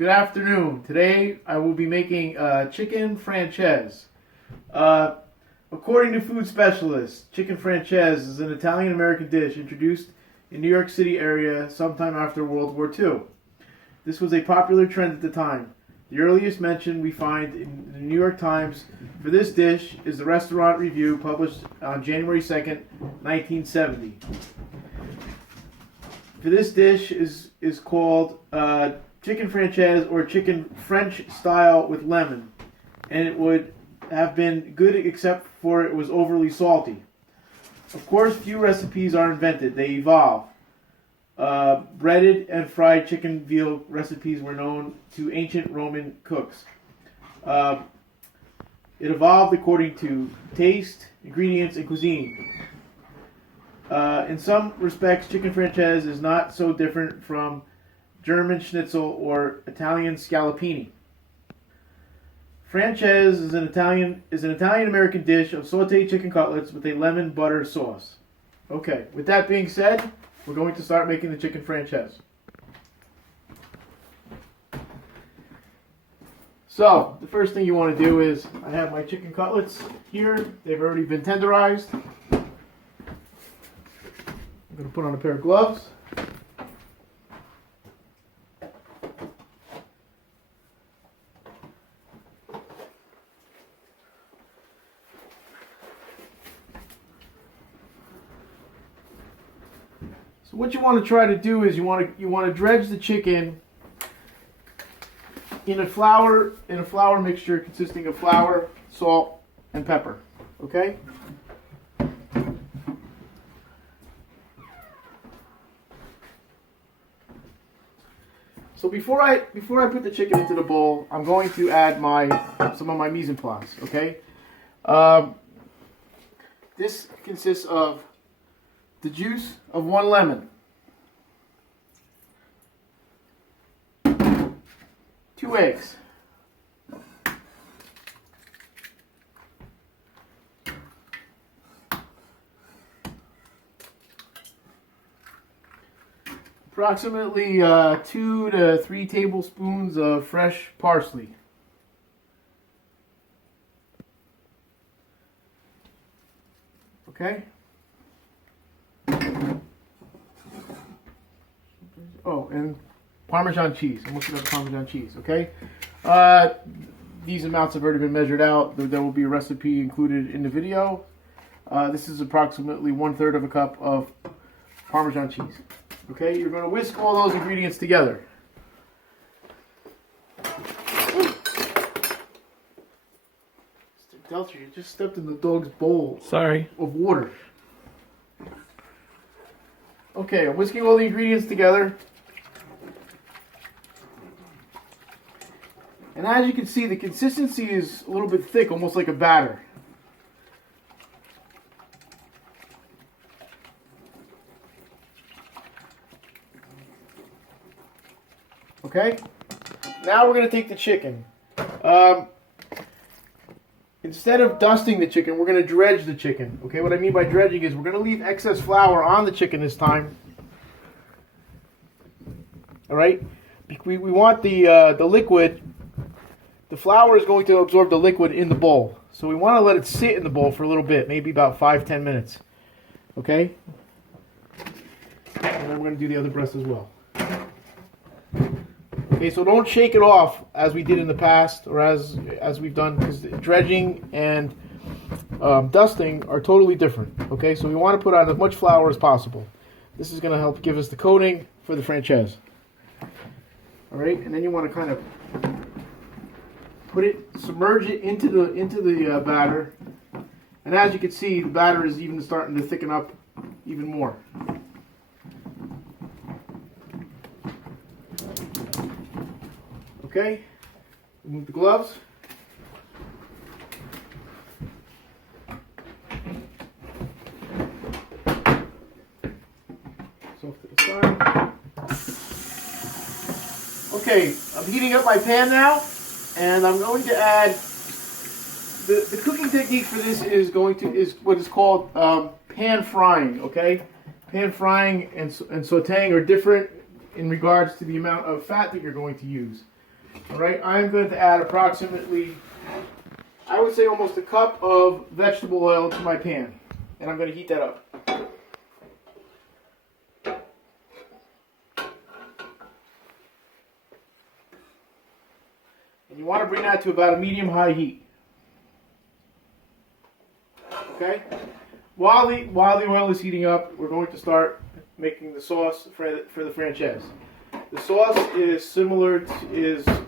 Good afternoon. Today I will be making chicken Francese. According to food specialists, chicken Francese is an Italian-American dish introduced in New York City area sometime after World War II. This was a popular trend at the time. The earliest mention we find in the New York Times for this dish is the Restaurant Review published on January 2nd, 1970. For this dish is called chicken Francese or chicken French style with lemon, and it would have been good except for it was overly salty. Of course, few recipes are invented, they evolve. Breaded and fried chicken veal recipes were known to ancient Roman cooks. It evolved according to taste, ingredients, and cuisine. In some respects, chicken Francese is not so different from German schnitzel or Italian scallopini. Francese is an Italian-American dish of sautéed chicken cutlets with a lemon butter sauce. Okay, with that being said, we're going to start making the chicken Francese. So, the first thing you want to do is, I have my chicken cutlets here. They've already been tenderized. I'm going to put on a pair of gloves. So what you want to try to do is you want to dredge the chicken in a flour mixture consisting of flour, salt, and pepper. Okay? So before I put the chicken into the bowl, I'm going to add some of my mise en place. Okay? This consists of the juice of 1 lemon, 2 eggs, approximately 2 to 3 tablespoons of fresh parsley. Okay? Oh, and Parmesan cheese. I'm looking at the Parmesan cheese, okay? These amounts have already been measured out. There will be a recipe included in the video. This is approximately 1/3 of a cup of Parmesan cheese. Okay, you're going to whisk all those ingredients together. Mr. Delcher, you just stepped in the dog's bowl. Sorry. Of water. Okay, I'm whisking all the ingredients together. And as you can see, the consistency is a little bit thick, almost like a batter. Okay? Now we're going to take the chicken. Instead of dusting the chicken, we're going to dredge the chicken. Okay, what I mean by dredging is we're going to leave excess flour on the chicken this time. All right? We want the liquid. The flour is going to absorb the liquid in the bowl. So we want to let it sit in the bowl for a little bit, maybe about 5-10 minutes. Okay? And then we're going to do the other breast as well. Okay, so don't shake it off as we did in the past or as we've done, because dredging and dusting are totally different. Okay, so we want to put on as much flour as possible. This is going to help give us the coating for the Francese. All right, and then you want to kind of submerge it into the batter, and as you can see, the batter is even starting to thicken up even more. Okay, remove the gloves. So off to the side. Okay, I'm heating up my pan now, and I'm going to add the cooking technique for this is what is called pan frying. Okay, pan frying and sautéing are different in regards to the amount of fat that you're going to use. All right, I'm going to add approximately, I would say almost a cup of vegetable oil to my pan, and I'm going to heat that up. And you want to bring that to about a medium-high heat. Okay? While the oil is heating up, we're going to start making the sauce for the Francese. The sauce is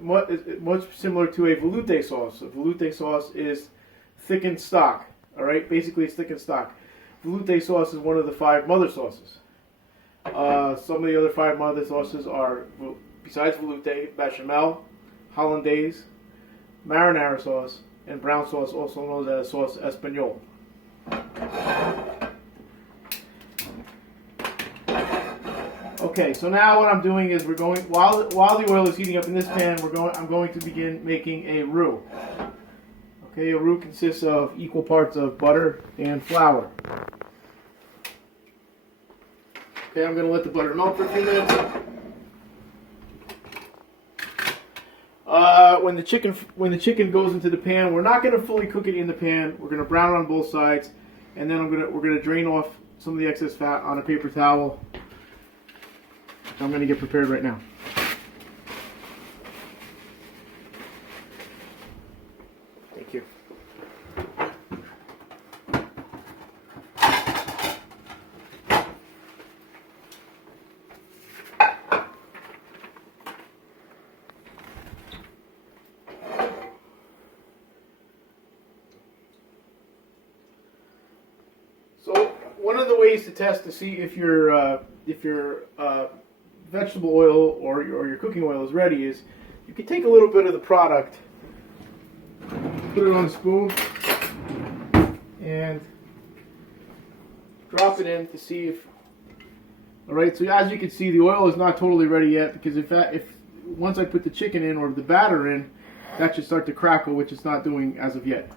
much similar to a veloute sauce. A veloute sauce is thickened stock. All right, basically it's thickened stock. Veloute sauce is one of the 5 mother sauces. Some of the other 5 mother sauces are, besides veloute, bechamel, hollandaise, marinara sauce, and brown sauce, also known as sauce espagnole. Okay, so now what I'm doing is we're going, while the oil is heating up in this pan, I'm going to begin making a roux. Okay, a roux consists of equal parts of butter and flour. Okay, I'm going to let the butter melt for a few minutes. When the chicken goes into the pan, we're not going to fully cook it in the pan. We're going to brown it on both sides, and then we're going to drain off some of the excess fat on a paper towel. I'm going to get prepared right now. Thank you. So one of the ways to test to see if your vegetable oil or your cooking oil is ready is you can take a little bit of the product, put it on a spoon, and drop it in to see if. All right, so as you can see, the oil is not totally ready yet because if once I put the chicken in or the batter in, that should start to crackle, which it's not doing as of yet.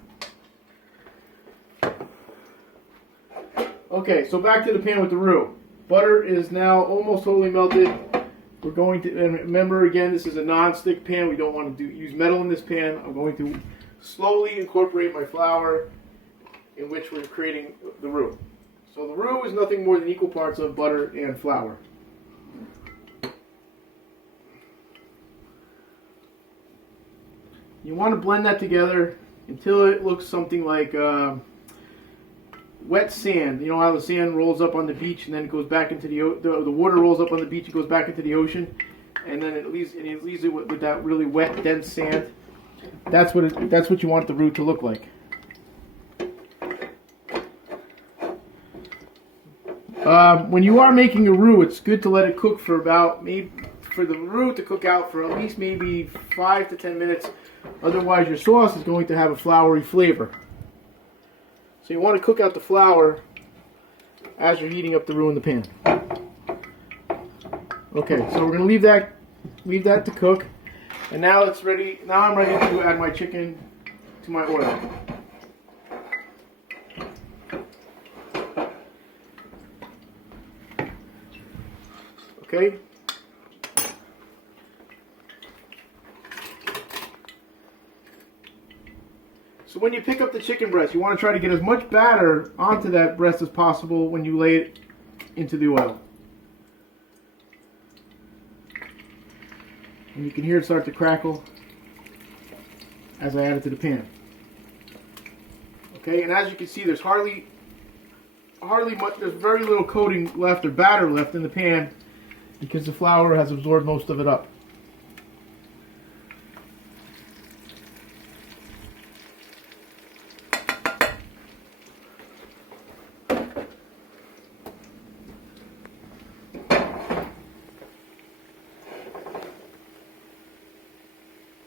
Okay, so back to the pan with the roux. Butter is now almost totally melted. We're going to, and remember again, this is a non-stick pan. We don't want to use metal in this pan. I'm going to slowly incorporate my flour in which we're creating the roux. So the roux is nothing more than equal parts of butter and flour. You want to blend that together until it looks something like wet sand. You know how the sand rolls up on the beach and then it goes back into the water rolls up on the beach and goes back into the ocean, and then it leaves it with that really wet, dense sand. That's what you want the roux to look like. When you are making a roux, it's good to let it cook for the roux to cook out for at least maybe 5 to 10 minutes. Otherwise, your sauce is going to have a floury flavor. So you want to cook out the flour as you're heating up the roux in the pan. Okay, so we're going to leave that to cook, and now it's ready. Now I'm ready to add my chicken to my oil. Okay. So when you pick up the chicken breast, you want to try to get as much batter onto that breast as possible when you lay it into the oil. And you can hear it start to crackle as I add it to the pan. Okay, and as you can see, there's hardly much, there's very little coating left or batter left in the pan because the flour has absorbed most of it up.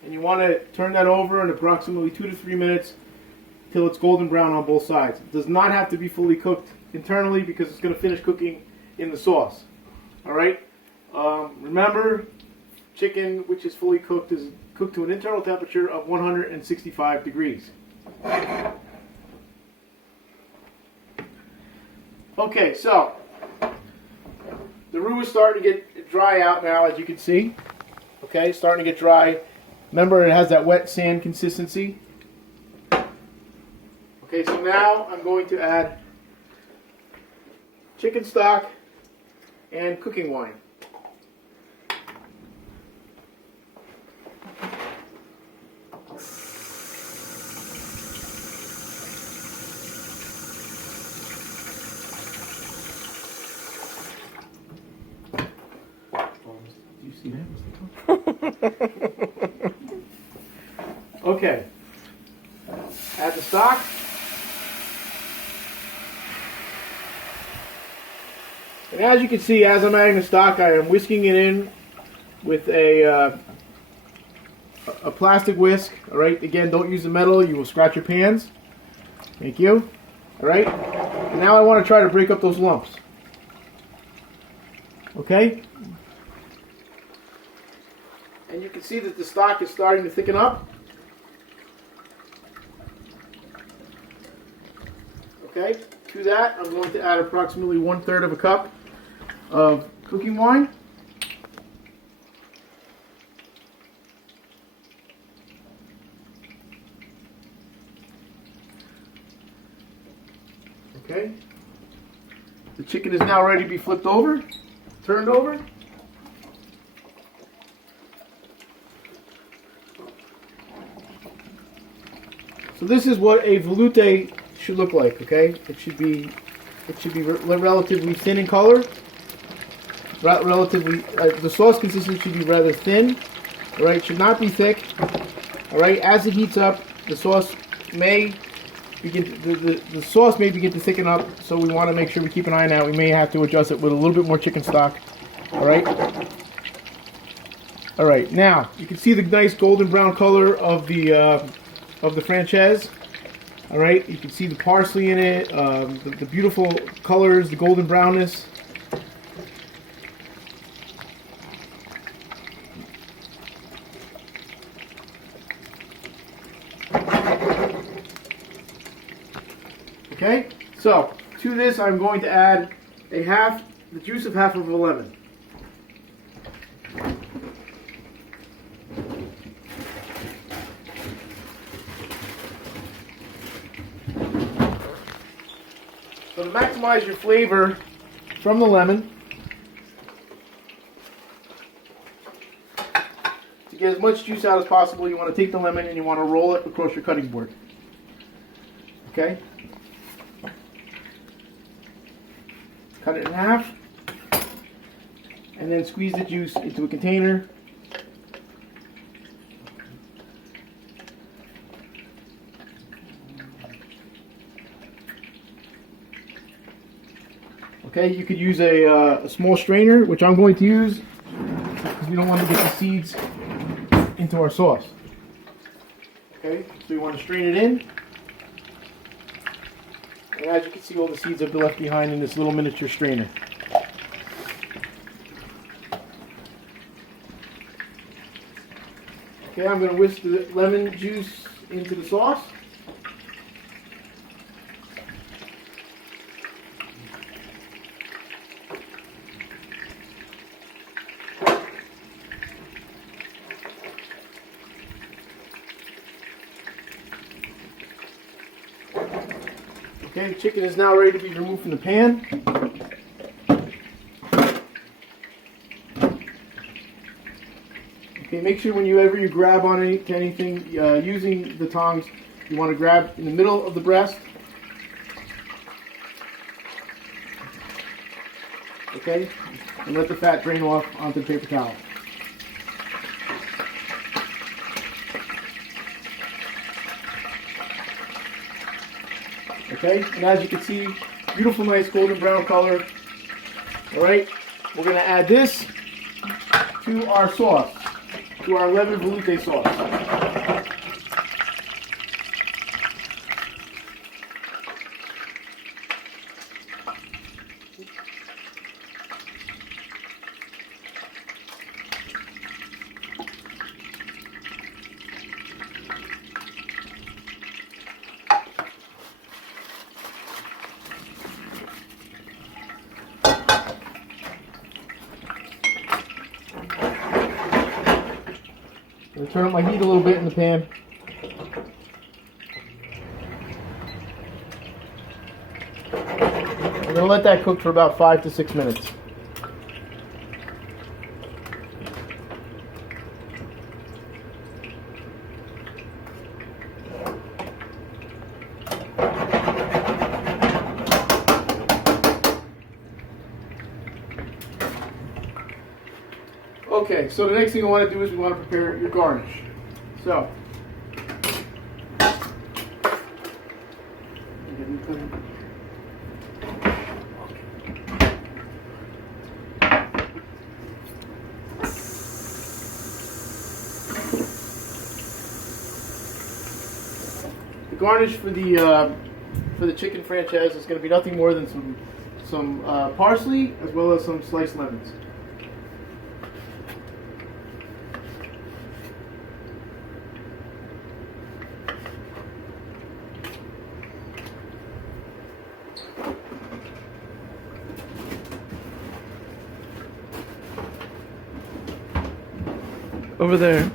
And you want to turn that over in approximately 2 to 3 minutes till it's golden brown on both sides. It does not have to be fully cooked internally because it's going to finish cooking in the sauce. All right. Remember, chicken which is fully cooked is cooked to an internal temperature of 165 degrees. Okay, so the roux is starting to get dry out now, as you can see. Okay, starting to get dry. Remember, it has that wet sand consistency. Okay, so now I'm going to add chicken stock and cooking wine. Do you see that? Okay. Add the stock. And as you can see, as I'm adding the stock, I am whisking it in with a plastic whisk. All right. Again, don't use the metal; you will scratch your pans. Thank you. All right. And now I want to try to break up those lumps. Okay. And you can see that the stock is starting to thicken up. Okay. To that, I'm going to add approximately 1/3 of a cup of cooking wine. Okay. The chicken is now ready to be flipped over, turned over. So this is what a veloute should look like. Okay, it should be relatively thin in color. Relatively, the sauce consistency should be rather thin. All right, it should not be thick. All right, as it heats up, the sauce may begin the sauce may begin to thicken up. So we want to make sure we keep an eye on that. We may have to adjust it with a little bit more chicken stock. All right. All right. Now you can see the nice golden brown color of the Francese. All right. You can see the parsley in it, the beautiful colors, the golden brownness. Okay, so to this I'm going to add the juice of half of a lemon. So to maximize your flavor from the lemon, to get as much juice out as possible, you want to take the lemon and you want to roll it across your cutting board. Okay? Cut it in half, and then squeeze the juice into a container. Okay, you could use a small strainer, which I'm going to use because we don't want to get the seeds into our sauce. Okay, so you want to strain it in. And as you can see, all the seeds have been left behind in this little miniature strainer. Okay, I'm going to whisk the lemon juice into the sauce. Okay, the chicken is now ready to be removed from the pan. Okay, make sure whenever you grab on anything using the tongs, you want to grab in the middle of the breast. Okay, and let the fat drain off onto the paper towel. Okay, and as you can see, beautiful, nice golden brown color. All right, we're going to add this to our sauce, to our lemon veloute sauce. I'm gonna turn up my heat a little bit in the pan. We're gonna let that cook for about 5 to 6 minutes. Okay, so the next thing I want to do is we want to prepare your garnish. So, the garnish for the chicken franchise is going to be nothing more than some parsley as well as some sliced lemons. Over there.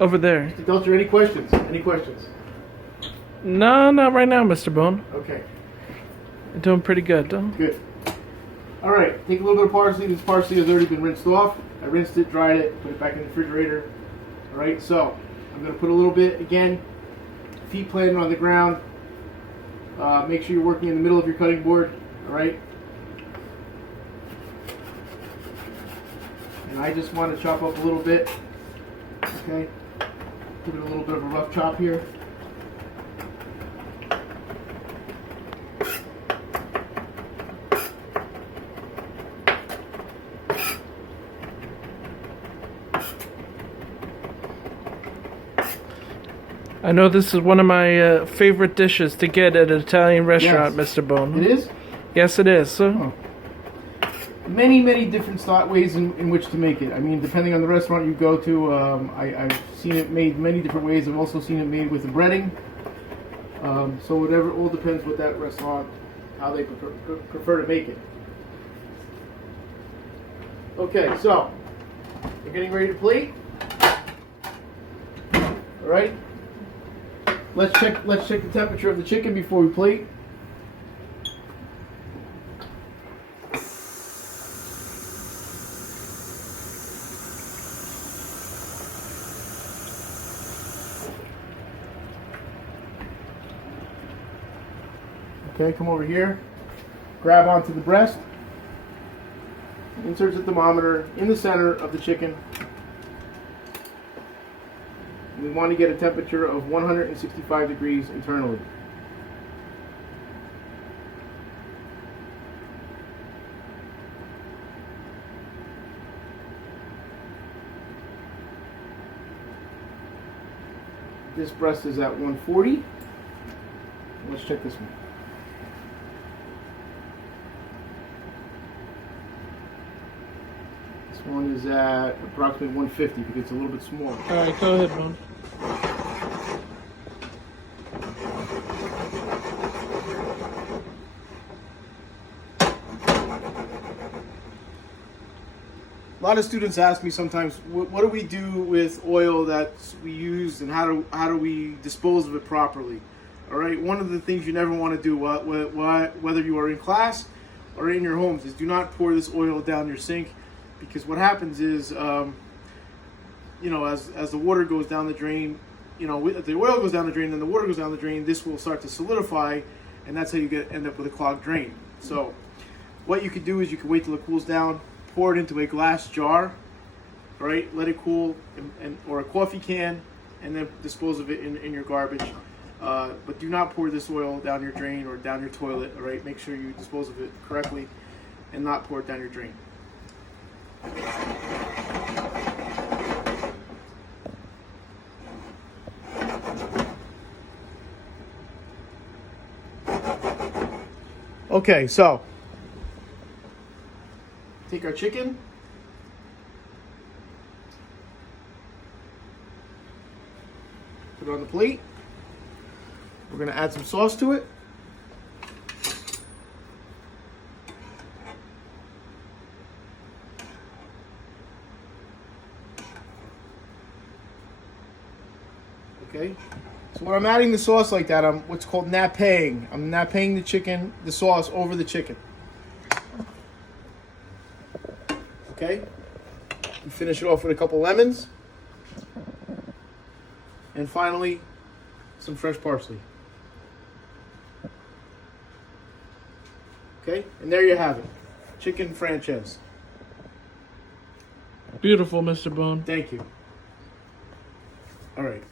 Over there. Mr. Delcher, any questions? Any questions? No, not right now, Mr. Bone. Okay. You're doing pretty good, though. Good. All right, take a little bit of parsley. This parsley has already been rinsed off. I rinsed it, dried it, put it back in the refrigerator. All right, so I'm going to put a little bit, again, feet planted on the ground. Make sure you're working in the middle of your cutting board. All right. And I just want to chop up a little bit. Okay. Give it a little bit of a rough chop here. I know this is one of my favorite dishes to get at an Italian restaurant, Yes. Mr. Bone. It is? Yes, it is. So. Oh. Many different ways in which to make it. I mean, depending on the restaurant you go to, I've seen it made many different ways. I've also seen it made with the breading. So whatever, it all depends what that restaurant, how they prefer to make it. Okay, so we're getting ready to plate. All right. Let's check the temperature of the chicken before we plate. Okay, come over here, grab onto the breast, insert the thermometer in the center of the chicken. We want to get a temperature of 165 degrees internally. This breast is at 140. Let's check this one. This one is at approximately 150 because it's a little bit smaller. All right, go ahead, Bone. A lot of students ask me sometimes, what do we do with oil that we use, and how do we dispose of it properly? All right, one of the things you never want to do, whether you are in class or in your homes, is do not pour this oil down your sink, because what happens is, as the water goes down the drain, if the oil goes down the drain, then the water goes down the drain. This will start to solidify, and that's how you end up with a clogged drain. So, what you could do is you can wait till it cools down. Pour it into a glass jar, all right? Let it cool, or a coffee can, and then dispose of it in your garbage. But do not pour this oil down your drain or down your toilet, all right? Make sure you dispose of it correctly and not pour it down your drain. Okay, so take our chicken, put it on the plate. We're going to add some sauce to it. Okay. So when I'm adding the sauce like that, I'm what's called napping. I'm napping the chicken, the sauce over the chicken. Okay. You finish it off with a couple lemons. And finally, some fresh parsley. Okay, and there you have it. Chicken Francese. Beautiful, Mr. Bone. Thank you. All right.